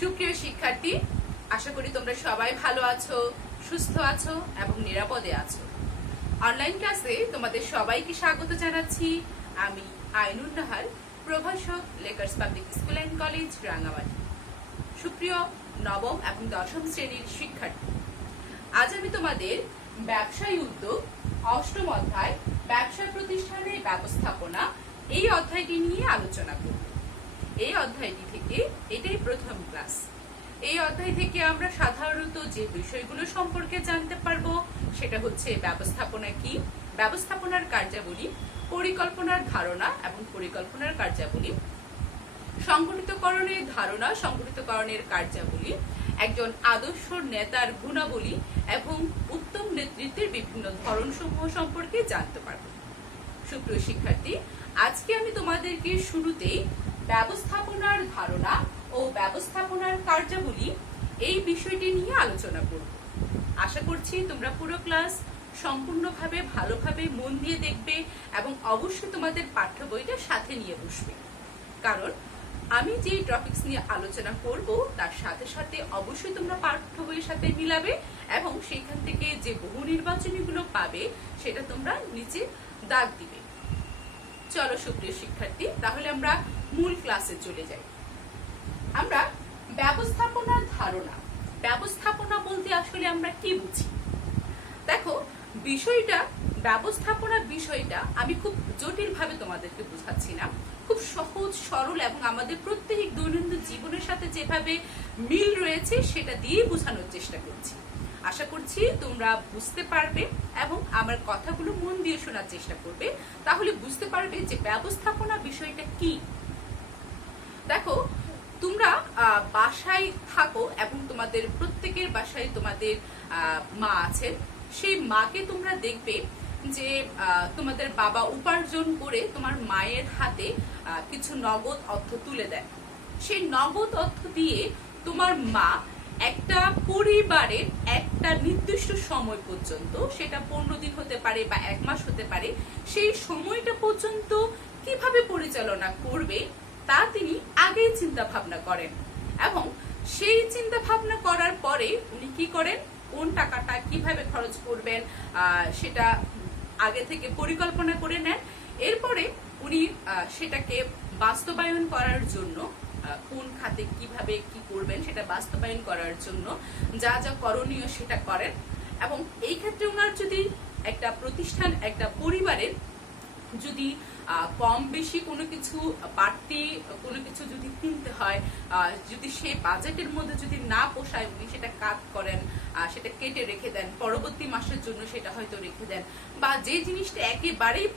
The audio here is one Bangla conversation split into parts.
সুপ্রিয় শিক্ষার্থী, আশা করি তোমরা সবাই ভালো আছো, সুস্থ আছো এবং নিরাপদে আছো। অনলাইন ক্লাসে তোমাদের সবাইকে স্বাগত জানাচ্ছি। আমি আইনুন নাহার, প্রভাষক, Lakers public school and college, Rangamati. সুপ্রিয় নবম এবং দশম শ্রেণীর শিক্ষার্থী, আজ আমি তোমাদের ব্যবসায়ী উদ্যোগ অষ্টম অধ্যায় ব্যবসা প্রতিষ্ঠানের ব্যবস্থাপনা এই অধ্যায়টি নিয়ে আলোচনা করব। এই অধ্যায়টি থেকে এটাই প্রথম ক্লাস। এই অধ্যায় থেকে আমরা সাধারণত যে বিষয়গুলো সম্পর্কে জানতে পারবো সেটা হচ্ছে ব্যবস্থাপনা কি, ব্যবস্থাপনার কার্যাবলী, পরিকল্পনার ধারণা এবং পরিকল্পনার কার্যাবলী, সংগঠিতকরণের ধারণা, সংগঠিতকরণের কার্যাবলী, একজন আদর্শ নেতার গুণাবলী এবং উত্তম নেতৃত্বের বিভিন্ন ধরনসমূহ সম্পর্কে জানতে পারবো। সুপ্রিয় শিক্ষার্থী, আজকে আমি তোমাদেরকে শুরুতেই ব্যবস্থাপনার ধারণা ও ব্যবস্থাপনার কার্যাবলী এই বিষয়টি নিয়ে আলোচনা করব। আশা করছি তোমরা পুরো ক্লাস সম্পূর্ণভাবে ভালোভাবে মন দিয়ে দেখবে এবং অবশ্যই তোমাদের পাঠ্য বইটা সাথে নিয়ে বসবে, কারণ আমি যে টপিকস নিয়ে আলোচনা করব তার সাথে সাথে অবশ্যই তোমরা পাঠ্য বইয়ের সাথে মিলাবে এবং সেইখান থেকে যে বহু নির্বাচনীগুলো পাবে সেটা তোমরা নিচে দাগ দিবে। চলো সুপ্রিয় শিক্ষার্থী, তাহলে আমরা মূল ক্লাসে চলে যাই। আমরা ব্যবস্থাপনার ধারণা, ব্যবস্থাপনা বলতে আসলে আমরা কি বুঝি? দেখো, ব্যবস্থাপনা বিষয়টা আমি খুব জটিল ভাবে তোমাদেরকে বোঝাচ্ছি না, খুব সহজ সরল এবং আমাদের প্রত্যেক দৈনন্দিন জীবনের সাথে যেভাবে মিল রয়েছে সেটা দিয়ে বোঝানোর চেষ্টা করছি। আশা করছি তোমরা বুঝতে পারবে এবং আমার কথাগুলো মন দিয়ে শোনার চেষ্টা করবে, তাহলে বুঝতে পারবে যে ব্যবস্থাপনা বিষয়টা কি। দেখো, তোমরা বাসায় থাকো এবং তোমাদের প্রত্যেকের বাসায় তোমাদের মা আছেন। সেই মাকে তোমরা দেখবে যে তোমাদের বাবা উপার্জন করে তোমার মায়ের হাতে কিছু নগদ অর্থ তুলে দেয়। সেই নগদ অর্থ দিয়ে তোমার মা একটা পরিবারের একটা নির্দিষ্ট সময় পর্যন্ত, সেটা 15 দিন হতে পারে বা 1 মাস হতে পারে, সেই সময়টা পর্যন্ত কিভাবে পরিচালনা করবে তা তিনি আগেই চিন্তা ভাবনা করেন এবং সেই চিন্তা ভাবনা করার পরে উনি কি করেন, কোন টাকাটা কিভাবে খরচ করবেন সেটা আগে থেকে পরিকল্পনা করে নেন। এরপরে উনি সেটাকে বাস্তবায়ন করার জন্য কোন খাতে কিভাবে কি করবেন সেটা বাস্তবায়ন করার জন্য যা যা করণীয় সেটা করেন। এবং এই ক্ষেত্রে ওনার যদি একটা প্রতিষ্ঠান, একটা পরিবারের যদি কম বেশি কোনো কিছু বাড়তি কোনো কিছু যদি কিনতে হয়, যদি সে বাজেটের মধ্যে যদি না পোষায় উনি সেটা কাট করেন, সেটা কেটে রেখে দেন, পরবর্তী মাসের জন্য সেটা হয়তো রেখে দেন, বা যে জিনিসটা একেবারেই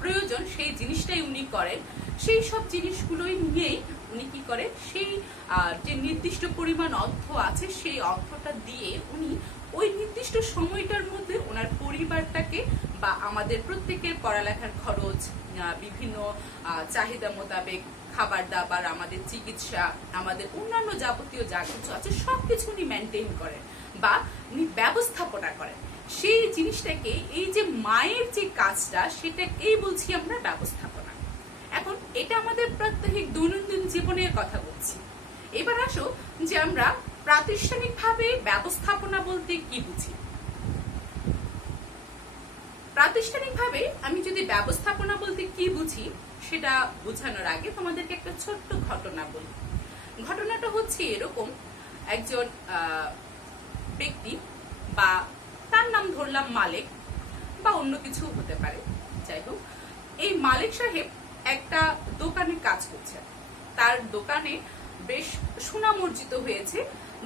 প্রয়োজন সেই জিনিসটাই উনি করেন। সেই সব জিনিসগুলোই নিয়েই উনি কি করেন, সেই যে নির্দিষ্ট পরিমাণ অর্থ আছে সেই অর্থটা দিয়ে উনি ওই নির্দিষ্ট সময়টার মধ্যে ওনার পরিবারটাকে বা আমাদের প্রত্যেকের পড়ালেখার খরচ, বিভিন্ন চাহিদা মোতাবেক খাবার দাবার, আমাদের চিকিৎসা, আমাদের অন্যান্য যাবতীয় যা কিছু আছে সবকিছু উনি মেনটেন করেন বা উনি ব্যবস্থাপনা করেন। সেই জিনিসটাকে, এই যে মায়ের যে কাজটা, সেটাকেই বলছি আমরা ব্যবস্থাপনা। এখন এটা আমাদের প্রত্যেক দৈনন্দিন জীবনের কথা বলছি। এবার আসো যে আমরা প্রাতিষ্ঠানিকভাবে ব্যবস্থাপনা বলতে কি বুঝি। প্রাতিষ্ঠানিকভাবে আমি যদি ব্যবস্থাপনা বলতে কি বুঝি সেটা বোঝানোর আগে তোমাদেরকে একটা ছোট্ট ঘটনা বলি। ঘটনাটা হচ্ছে এরকম, একজন ব্যক্তি বা তার নাম ধরলাম মালিক বা অন্য কিছু হতে পারে, যাই হোক, এই মালিক সাহেব একটা দোকানে কাজ করছেন। তার দোকানে বেশ সুনামর্জিত হয়েছে,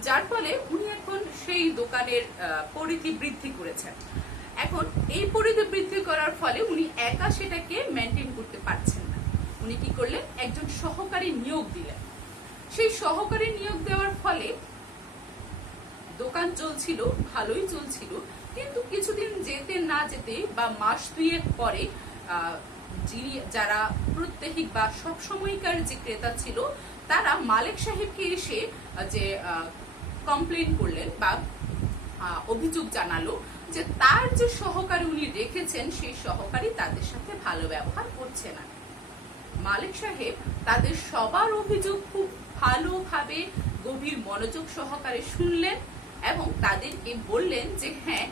যার ফলে উনি এখন সেই দোকানের পরিধি বৃদ্ধি করেছেন। এখন এই পরিধি বৃদ্ধি করার ফলে উনি একা সেটাকে মেনটেন করতে পারছেন না। উনি কি করলেন, একজন সহকারী নিয়োগ দিলেন। সেই সহকারী নিয়োগ দেওয়ার ফলে দোকান চলছিল, ভালোই চলছিল, কিন্তু কিছুদিন যেতে না যেতে বা মাস 2 পরে যারা প্রত্যেক বা সবসময়কার যে ক্রেতা ছিল তারা মালিক সাহেবকে এসে যে কমপ্লেন করলেন বা অভিযোগ জানালো যে তার যে সহকারী উনি রেখেছেন সেই সহকারী তাদের সাথে ভালো ব্যবহার করছে না। মালিক সাহেব তাদের সবার অভিযোগ খুব ভালোভাবে গভীর মনোযোগ সহকারে শুনলেন এবং তাদেরকে বললেন যে হ্যাঁ,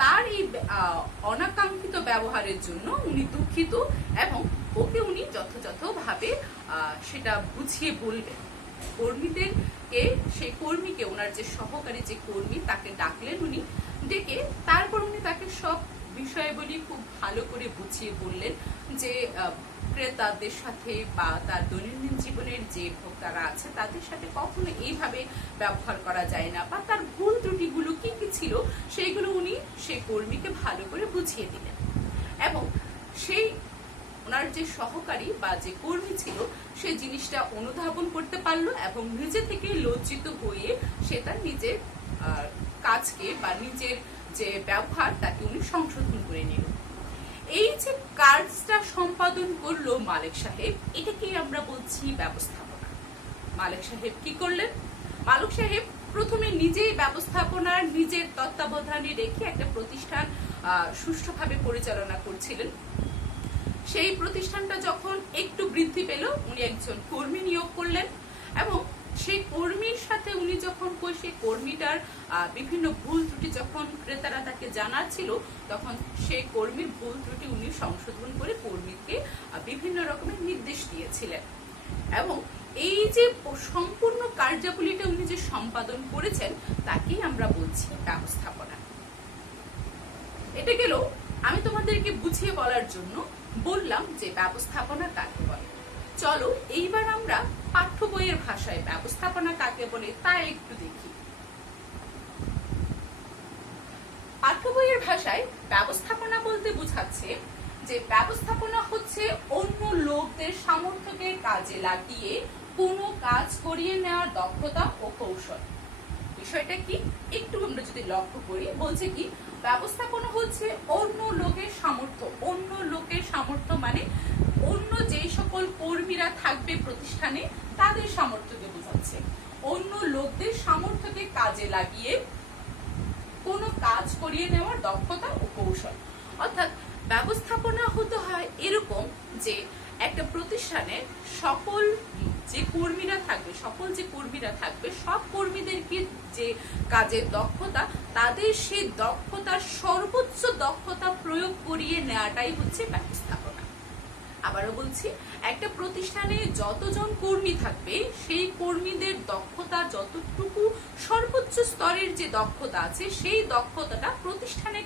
তার এই অনাকাঙ্ক্ষিত ব্যবহারের জন্য উনি দুঃখিত এবং ওকে উনি যথাযথভাবে সেটা বুঝিয়ে বলবেন। কর্মীদেরকে, সেই কর্মীকে, ওনার যে সহকারী যে কর্মী তাকে ডাকলেন উনি, ডেকে তারপর উনি তাকে সব বিষয়াবলী খুব ভালো করে বুঝিয়ে বললেন যে ক্রেতাদের সাথে বা তার দৈনন্দিন জীবনের যে ভোক্তারা আছে তাদের সাথে কখনো এইভাবে ব্যবহার করা যায় না, বা তার ভুল ত্রুটিগুলো কি কি ছিল সেইগুলো উনি সেই কর্মীকে ভালো করে বুঝিয়ে দিলেন। এবং সেই ওনার যে সহকারী বা যে কর্মী ছিল সে জিনিসটা অনুধাবন করতে পারলো এবং নিজে থেকে লজ্জিত হয়ে সে তার নিজের কাজকে বা নিজের যে ব্যবহার তাকে উনি সংশোধন করে নিল। এই যে কাজটা সম্পাদন করলো মালিক সাহেব, এটাকে আমরা বলছি ব্যবস্থাপনা। মালিক সাহেব কি করলেন? মালিক সাহেব প্রথমে নিজেই ব্যবস্থাপনার নিজের তত্ত্বাবধানে রেখে একটা প্রতিষ্ঠান সুষ্ঠুভাবে পরিচালনা করছিলেন। সেই প্রতিষ্ঠানটা যখন একটু বৃদ্ধি পেল, উনি একজন কর্মী নিয়োগ করলেন এবং সেই কর্মীর সাথে উনি যখন সেই কর্মীটার বিভিন্ন ভুল ত্রুটি যখন ক্রেতারা তাকে জানাচ্ছিল, তখন সেই কর্মীর ভুল ত্রুটি উনি সংশোধন করে কর্মীকে বিভিন্ন রকমের নির্দেশ দিয়েছিলেন। এবং এই যে সম্পূর্ণ কার্যাবলীটা উনি যে সম্পাদন করেছেন তাকেই আমরা বলছি ব্যবস্থাপনা। এটা গেল আমি তোমাদেরকে বুঝিয়ে বলার জন্য বললাম যে ব্যবস্থাপনা কাকে বলে। চলো এইবার আমরা পাঠ্য বইয়ের ভাষায় ব্যবস্থাপনা কাকে বলে তা একটু দেখি। পাঠ্য বইয়ের ভাষায় ব্যবস্থাপনা বলতে বোঝাচ্ছে যে ব্যবস্থাপনা হচ্ছে অন্য লোকদের সামর্থ্যকে কাজে লাগিয়ে কোনো কাজ করিয়ে নেওয়ার দক্ষতা ও কৌশল। বিষয়টা কি একটু আমরা যদি লক্ষ্য করি, বলছে কি ব্যবস্থাপনা হচ্ছে অন্য লোকের সামর্থ্য। অন্য লোকের সামর্থ্য মানে অন্য যেই সকল কর্মীরা থাকবে প্রতিষ্ঠানে তাদের সামর্থ্যকে বোঝাচ্ছে। অন্য লোকদের সামর্থ্যকে কাজে লাগিয়ে কোনো কাজ করিয়ে নেওয়ার দক্ষতা ও কৌশল। অর্থাৎ ব্যবস্থাপনা হতে হয় এরকম যে একটা প্রতিষ্ঠানে সকল যে কর্মীরা থাকবে সব কর্মীদেরকে যে কাজের দক্ষতা, তাদের সেই দক্ষতার সর্বোচ্চ দক্ষতা প্রয়োগ করিয়ে নেওয়াটাই হচ্ছে ব্যবস্থাপনা। আবারও বলছি, একটা প্রতিষ্ঠানে যতজন কর্মী থাকবে সেই কর্মীদের দক্ষতা যতটুকু সর্বোচ্চ স্তরের যে দক্ষতা আছে সেই দক্ষতাটা প্রতিষ্ঠানে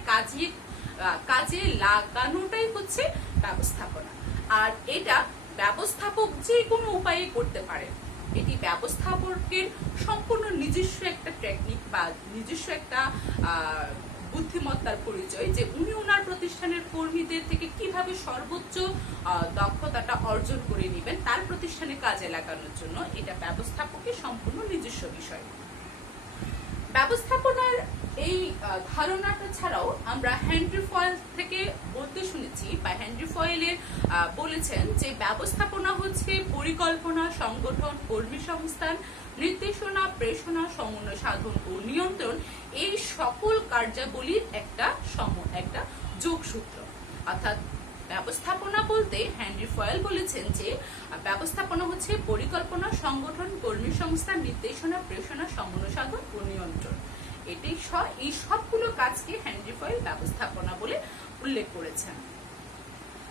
কাজে লাগানোটাই হচ্ছে ব্যবস্থাপনা। আর এটা ব্যবস্থাপক যে কোনো উপায়ে করতে পারে। এটি ব্যবস্থাপকের সম্পূর্ণ নিজস্ব একটা টেকনিক বা নিজস্ব একটা বুদ্ধিমত্তার পরিচয়, যে উনি ওনার প্রতিষ্ঠানের কর্মীদের থেকে কিভাবে সর্বোচ্চ দক্ষতাটা অর্জন করে নেবেন তার প্রতিষ্ঠানে কাজে লাগানোর জন্য। এটা ব্যবস্থাপকের সম্পূর্ণ নিজস্ব বিষয়। ব্যবস্থাপনার এই ধারণাটা ছাড়াও আমরা হেনরি ফয়েল থেকে বলতে শুনেছি, বা হেনরি ফয়েলের বলেছেন যে ব্যবস্থাপনা হচ্ছে পরিকল্পনা, সংগঠন, কর্মী সংস্থান, নির্দেশনা, প্রেষণা, সমন্বয় সাধন ও নিয়ন্ত্রণ, এই সকল কার্যাবলীর একটা যোগসূত্র। অর্থাৎ ব্যবস্থাপনা বলতে হেনরি ফয়েল বলেছেন যে ব্যবস্থাপনা হচ্ছে পরিকল্পনা, সংগঠন, কর্মী সংস্থান, নির্দেশনা, প্রেষণা, সমন্বয় সাধন ও নিয়ন্ত্রণ। এই সবগুলো কাজকে হেনরি ফয়েল ব্যবস্থাপনা বলে উল্লেখ করেছেন।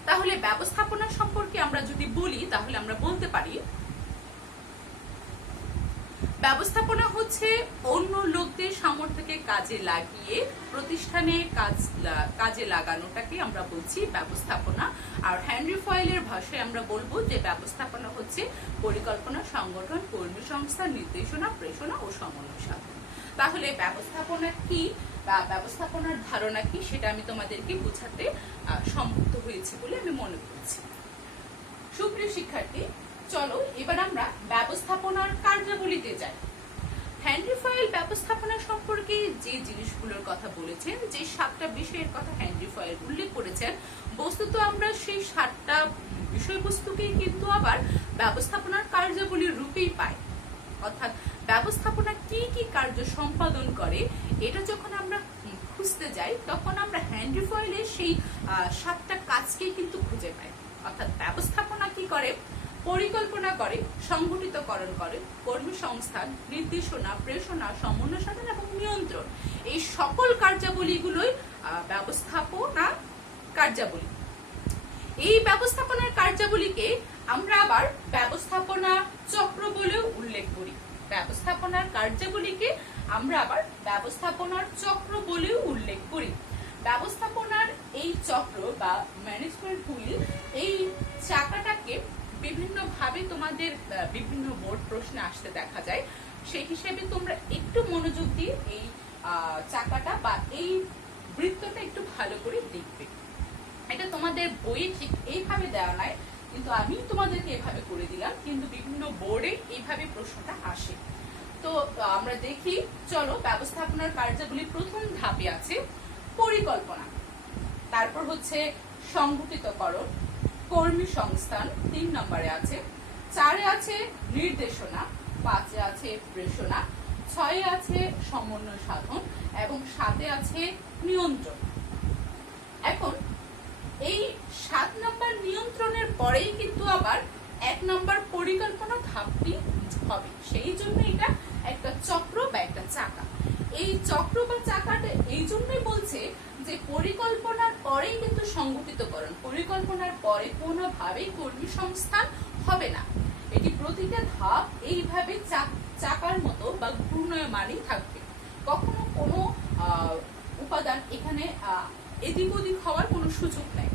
তাহলে ব্যবস্থাপনা সম্পর্কে আমরা যদি বলি তাহলে আমরা বলতে পারি ব্যবস্থাপনা হচ্ছে অন্য লোকদের সামর্থ্যকে কাজে লাগিয়ে প্রতিষ্ঠানে কাজে লাগানোটাকে আমরা বলছি ব্যবস্থাপনা। আর হেনরি ফয়েলের ভাষায় আমরা বলবো যে ব্যবস্থাপনা হচ্ছে পরিকল্পনা, সংগঠন, কর্মী সংস্থা, নির্দেশনা, প্রেষণা ও সমন্বয় সাধন। তাহলে ব্যবস্থাপনা কি বা ব্যবস্থাপনার ধারণা কি সেটা আমি তোমাদেরকে বোঝাতে সম্মত হয়েছি বলে আমি মনে করছি। সুপ্রিয় শিক্ষার্থী, চলো এবার আমরা ব্যবস্থাপনার কার্যাবলীতে যাই। হেনরি ফয়েল ব্যবস্থাপনা সম্পর্কে যে জিনিসগুলোর কথা বলেছেন, যে 7টা বিষয়ের কথা হেনরি ফয়েল উল্লেখ করেছেন, বস্তুত আমরা সেই 7টা বিষয়বস্তুকে কিন্তু আবার ব্যবস্থাপনার কার্যাবলীর রূপেই পাই। অর্থাৎ ব্যবস্থাপনা কি কি কার্য সম্পাদন করে এটা যখন আমরা খুঁজতে যাই তখন আমরা হেনরি ফয়েলের সেই 7টা কাজকেই কিন্তু খুঁজে পাই। অর্থাৎ ব্যবস্থাপনা কি করে? পরিকল্পনা করে, সংগঠিতকরণ করে, কর্মী সংস্থান, নির্দেশনা, প্রেরণা, সমন্বয় সাধন এবং নিয়ন্ত্রণ, এই সকল কার্যাবলীগুলোই ব্যবস্থাপনা কার্যাবলী। এই ব্যবস্থাপনার কার্যাবলীকে আমরা আবার ব্যবস্থাপনা চক্র বলেও উল্লেখ করি। ব্যবস্থাপনার কার্যাবলীকে আমরা আবার ব্যবস্থাপনার চক্র বলেও উল্লেখ করি। ব্যবস্থাপনার এই চক্র বা ম্যানেজমেন্ট হুইল, এই চাকাটাকে বিভিন্ন ভাবে তোমাদের বিভিন্ন বোর্ড প্রশ্নে আসতে দেখা যায়। সেই হিসেবে তোমরা একটু মনোযোগ দিয়ে এই চাকাটা বা এই বৃত্তটা একটু ভালো করে দেখবে। এটা তোমাদের বইয়ে ঠিক এইভাবে দেওয়া নাই, কিন্তু আমি তোমাদেরকে এভাবে করে দিলাম, কিন্তু বিভিন্ন বোর্ডে এইভাবে প্রশ্নটা আসে। তো আমরা দেখি, চলো। ব্যবস্থাপনার কার্যাবলী প্রথম ধাপে আছে পরিকল্পনা, তারপর হচ্ছে সংগঠিতকরণ, কর্মী সংস্থান 3 নম্বরে আছে, 4-এ আছে নির্দেশনা, 5-এ আছে প্রেরণা, 6-এ আছে সমন্বয় সাধন এবং 7-এ আছে নিয়ন্ত্রণ। এখন এই 7 নম্বর নিয়ন্ত্রণের পরেই কিন্তু আবার 1 নম্বর পরিকল্পনা ধাপটি হবে। সেই জন্য এটা একটা চক্র বা একটা চাকা। এই চক্র বা চাকাটা এই জন্যই বলছে যে পরিকল্পনার পরেই কিন্তু সংগঠিতকরণ, পরিকল্পনার পরে কোনোভাবেই কর্মী সংস্থান হবে না। এটি প্রতিটা ধাপ এইভাবে চাকার মতো বা ঘূর্ণায়মানই থাকবে। কখনো কোনো উপাদান এখানে এদিক ওদিক হওয়ার কোনো সুযোগ নেই।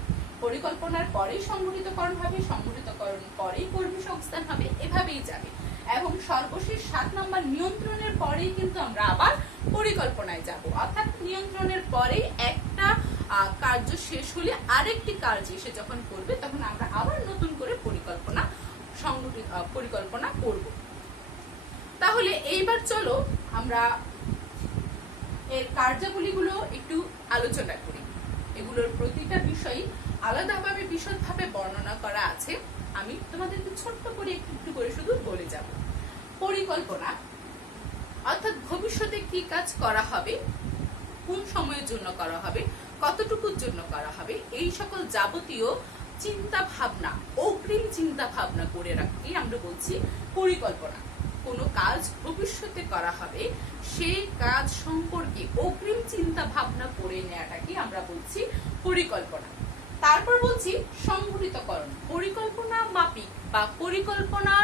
পরিকল্পনার পরেই সংগঠিতকরণ হবে, সংগঠিতকরণ পরেই কর্মী সংস্থান হবে, এভাবেই যাবে। এবং সর্বশেষ 7 নম্বর নিয়ন্ত্রণের পরেই কিন্তু আমরা আবার পরিকল্পনায় যাব। অর্থাৎ নিয়ন্ত্রণের পরে একটা কার্য শেষ হলে আরেকটি কার্য এসে যখন করবে, তখন আমরা আবার নতুন করে পরিকল্পনা করব। তাহলে এইবার চলো আমরা এর কার্যাবলীগুলো একটু আলোচনা করি। এগুলোর প্রতিটা বিষয় আলাদাভাবে বিশদভাবে বর্ণনা করা আছে। আমি তোমাদেরকে ছোট্ট করে একটু করে শুধু বলে যাব। পরিকল্পনা অর্থাৎ ভবিষ্যতে কি কাজ করা হবে, কোন সময়ের জন্য করা হবে, কতটুকুর জন্য করা হবে, এই সকল যাবতীয় চিন্তা ভাবনা, অগ্রিম চিন্তা ভাবনা করে রাখতে আমরা বলছি পরিকল্পনা। কোনো কাজ ভবিষ্যতে করা হবে, সেই কাজ সম্পর্কে অগ্রিম চিন্তা ভাবনা করে নেওয়াটাকে আমরা বলছি পরিকল্পনা। তারপর বলছি সংগঠিতকরণ। পরিকল্পনা মাফিক বা পরিকল্পনা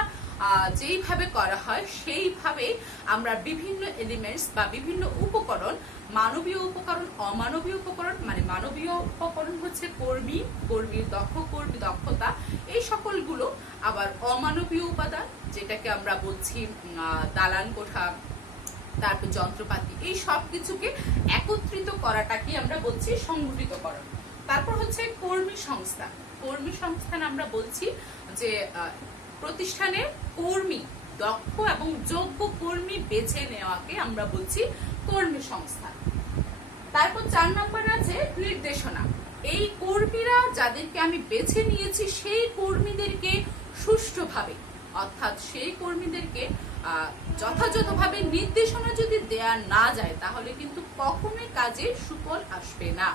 যেইভাবে করা হয় সেইভাবে আমরা বিভিন্ন এলিমেন্টস বা বিভিন্ন উপকরণ, মানবীয় উপকরণ, অমানবীয় উপকরণ, মানে মানবীয় উপকরণ হচ্ছে কর্মীর দক্ষতা, এই সকলগুলো, আবার অমানবীয় উপাদান যেটাকে আমরা বলছি দালান কোঠা, তারপর যন্ত্রপাতি, এই সব কিছুকে একত্রিত করাটাকে আমরা বলছি সংগঠিতকরণ। তারপর হচ্ছে কর্মী সংস্থান। কর্মী সংস্থান আমরা বলছি যে প্রতিষ্ঠানের কর্মী, দক্ষ এবং যোগ্য কর্মী বেছে নেওয়াকে আমরা বলছি কর্মী সংস্থান। তারপর 4 নম্বরে আছে নির্দেশনা। এই কর্মীরা যাদেরকে আমি বেছে নিয়েছি সেই কর্মীদেরকে সুষ্ঠুভাবে, অর্থাৎ সেই কর্মীদেরকে যথাযথভাবে নির্দেশনা যদি দেয়া না যায় তাহলে কিন্তু কখনোই কাজে সুফল আসবে না।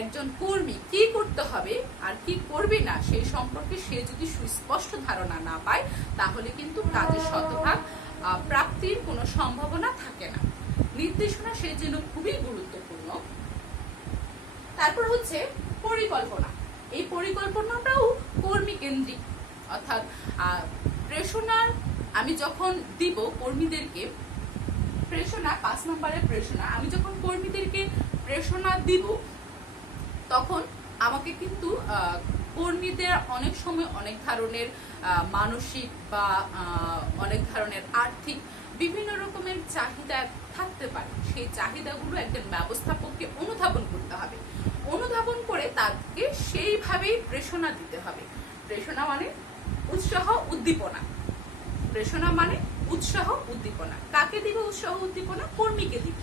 একজন কর্মী কি করতে হবে আর কি করবে না সেই সম্পর্কে সে যদি সুস্পষ্ট ধারণা না পায় তাহলে কিন্তু কাজের শতভাগ প্রাপ্তির কোনো সম্ভাবনা থাকে না। নির্দেশনা সেই জন্য খুবই গুরুত্বপূর্ণ। তারপর হচ্ছে পরিকল্পনা। এই পরিকল্পনাটাও কর্মী কেন্দ্রিক, অর্থাৎ প্রেরণা আমি যখন দিব কর্মীদেরকে, প্রেরণা 5 নম্বরের প্রেরণা, আমি যখন কর্মীদেরকে প্রেরণা দিব তখন আমাকে কিন্তু কর্মীদের অনেক সময় অনেক ধরনের মানসিক বা অনেক ধরনের আর্থিক বিভিন্ন রকমের চাহিদা থাকতে পারে। সেই চাহিদাগুলো একজন ব্যবস্থাপককে অনুধাবন করতে হবে। অনুধাবন করে তাকে সেইভাবেই প্রেরণা দিতে হবে। প্রেরণা মানে উৎসাহ উদ্দীপনা। প্রেরণা মানে উৎসাহ উদ্দীপনা। কাকে দিবে উৎসাহ উদ্দীপনা? কর্মীকে দিবে।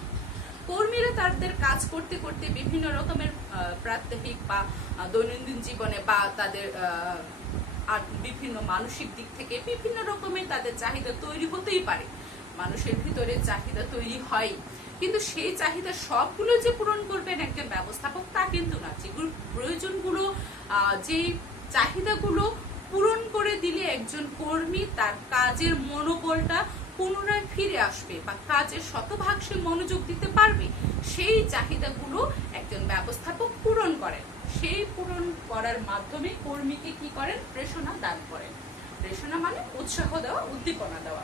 কর্মীরা তাদের কাজ করতে করতে বিভিন্ন রকমের প্রাত্যহিক বা দৈনন্দিন জীবনে বা তাদের বিভিন্ন মানসিক দিক থেকে বিভিন্ন রকমের তাদের চাহিদা তৈরি হতেই পারে। মানুষের ভিতরে চাহিদা তৈরি হয়, কিন্তু সেই চাহিদা সবগুলো যে পূরণ করবেন একজন ব্যবস্থাপক তা কিন্তু না। যেগুলো প্রয়োজনগুলো, যে চাহিদাগুলো পূরণ করে দিলে একজন কর্মী তার কাজের মনোবলটা পুনরায় ফিরে আসবে বা কাজের শতভাগ সে মনোযোগ দিতে পারবে। সেই চাহিদাগুলো একজন ব্যবস্থাপক পূরণ করেন। সেই পূরণ করার মাধ্যমে কর্মীকে কি করেন? প্রেরণা দান করেন। প্রেরণা মানে উৎসাহ দেওয়া, উদ্দীপনা দেওয়া।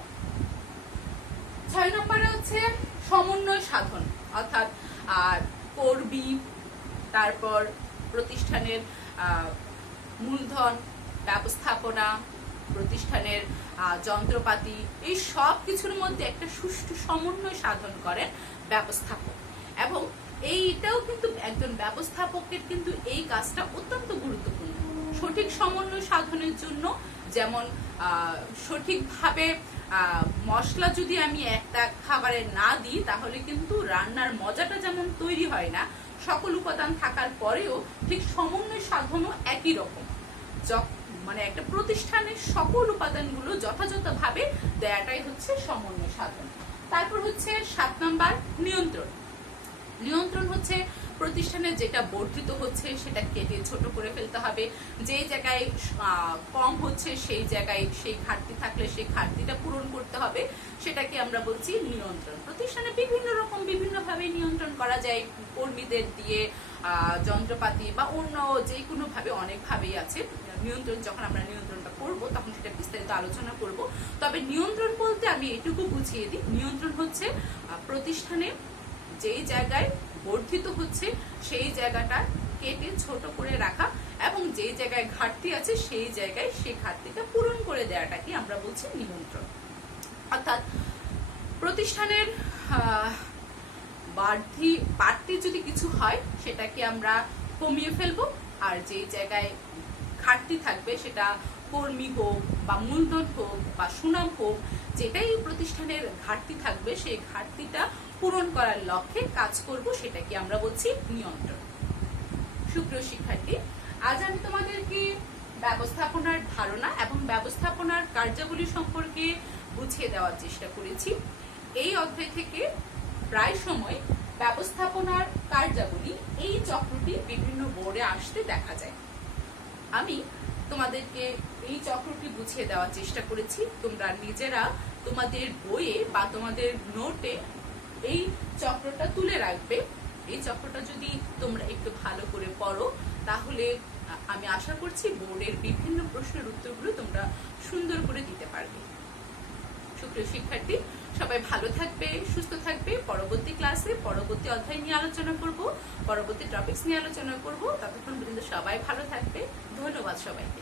6 নম্বরে হচ্ছে সমন্বয় সাধন, অর্থাৎ কর্মী, তারপর প্রতিষ্ঠানের মূলধন, ব্যবস্থাপনা, প্রতিষ্ঠানের যন্ত্রপাতি, এই সব কিছুর মধ্যে একটা সুষ্ঠু সমন্বয় সাধন করেন ব্যবস্থাপক। এবং এইটাও কিন্তু একজন ব্যবস্থাপকের কিন্তু এই কাজটা অত্যন্ত গুরুত্বপূর্ণ। সঠিক সমন্বয় সাধনের জন্য যেমন সঠিকভাবে মশলা যদি আমি একটা খাবারে না দিই তাহলে কিন্তু রান্নার মজাটা যেমন তৈরি হয় না, সকল উপাদান থাকার পরেও ঠিক সমন্বয় সাধনও একই রকম। মানে একটা প্রতিষ্ঠানের সকল উপাদানগুলো যথাযথভাবে দেয়াটাই হচ্ছে সমন্বয় সাধন। তারপর হচ্ছে 7 নাম্বার নিয়ন্ত্রণ। নিয়ন্ত্রণ হচ্ছে প্রতিষ্ঠানে যেটা বর্ধিত হচ্ছে সেটা কেটে ছোট করে ফেলতে হবে। যে জায়গায় কম হচ্ছে সেই জায়গায় সেই ঘাটতি থাকলে সেই ঘাটতিটা পূরণ করতে হবে, সেটাকে আমরা বলছি নিয়ন্ত্রণ। প্রতিষ্ঠানে বিভিন্ন রকম বিভিন্নভাবে নিয়ন্ত্রণ করা যায়, কর্মীদের দিয়ে, যন্ত্রপাতি বা অন্য যে কোনো ভাবে, অনেক ভাবেই আছে নিয়ন্ত্রণ। যখন আমরা নিয়ন্ত্রণটা করব তখন সেটা বিস্তারিত আলোচনা করব। তবে নিয়ন্ত্রণ বলতে আমি এটুকু বুঝিয়ে দিই, নিয়ন্ত্রণ হচ্ছে প্রতিষ্ঠানে যেই জায়গায় বর্ধিত হচ্ছে সেই জায়গাটা কেটে ছোট করে রাখা এবং যেই জায়গায় ঘাটতি আছে সেই জায়গায় সেই ঘাটতিটা পূরণ করে দেওয়াটাকে আমরা বলছি নিয়ন্ত্রণ। অর্থাৎ প্রতিষ্ঠানের বাড়তি যদি কিছু হয় সেটাকে আমরা কমিয়ে ফেলবো, আর যেই জায়গায় ঘাটতি থাকবে সেটা কর্মী হোক বা মূলধন হোক বা সুনাম হোক, যেটাই প্রতিষ্ঠানের ঘাটতি থাকবে সেই ঘাটতিটা পূরণ করার লক্ষ্যে কাজ করব, সেটাকে আমরা বলছি নিয়ন্ত্রণ। সুপ্রিয় শিক্ষার্থী, আজ আমি তোমাদেরকে ব্যবস্থাপনার ধারণা এবং ব্যবস্থাপনার কার্যাবলী সম্পর্কে বুঝিয়ে দেওয়ার চেষ্টা করেছি। এই অধ্যায় থেকে প্রায় সময় ব্যবস্থাপনার কার্যাবলী এই চক্রটি বিভিন্ন বোর্ডে আসতে দেখা যায়। আমি তোমাদেরকে এই চক্রটি বুঝিয়ে দেওয়ার চেষ্টা করেছি। তোমরা নিজেরা তোমাদের বইয়ে বা তোমাদের নোটে এই চক্রটা তুলে রাখবে। এই চক্রটা যদি তোমরা একটু ভালো করে পড়ো তাহলে আমি আশা করছি বোর্ডের বিভিন্ন প্রশ্নের উত্তরগুলো তোমরা সুন্দর করে দিতে পারবে। সুপ্রিয় শিক্ষার্থী, সবাই ভালো থাকবে, সুস্থ থাকবে। পরবর্তী ক্লাসে পরবর্তী অধ্যায় নিয়ে আলোচনা করব, পরবর্তী টপিকস নিয়ে আলোচনা করব। ততক্ষণ পর্যন্ত সবাই ভালো থাকবে। ধন্যবাদ সবাইকে।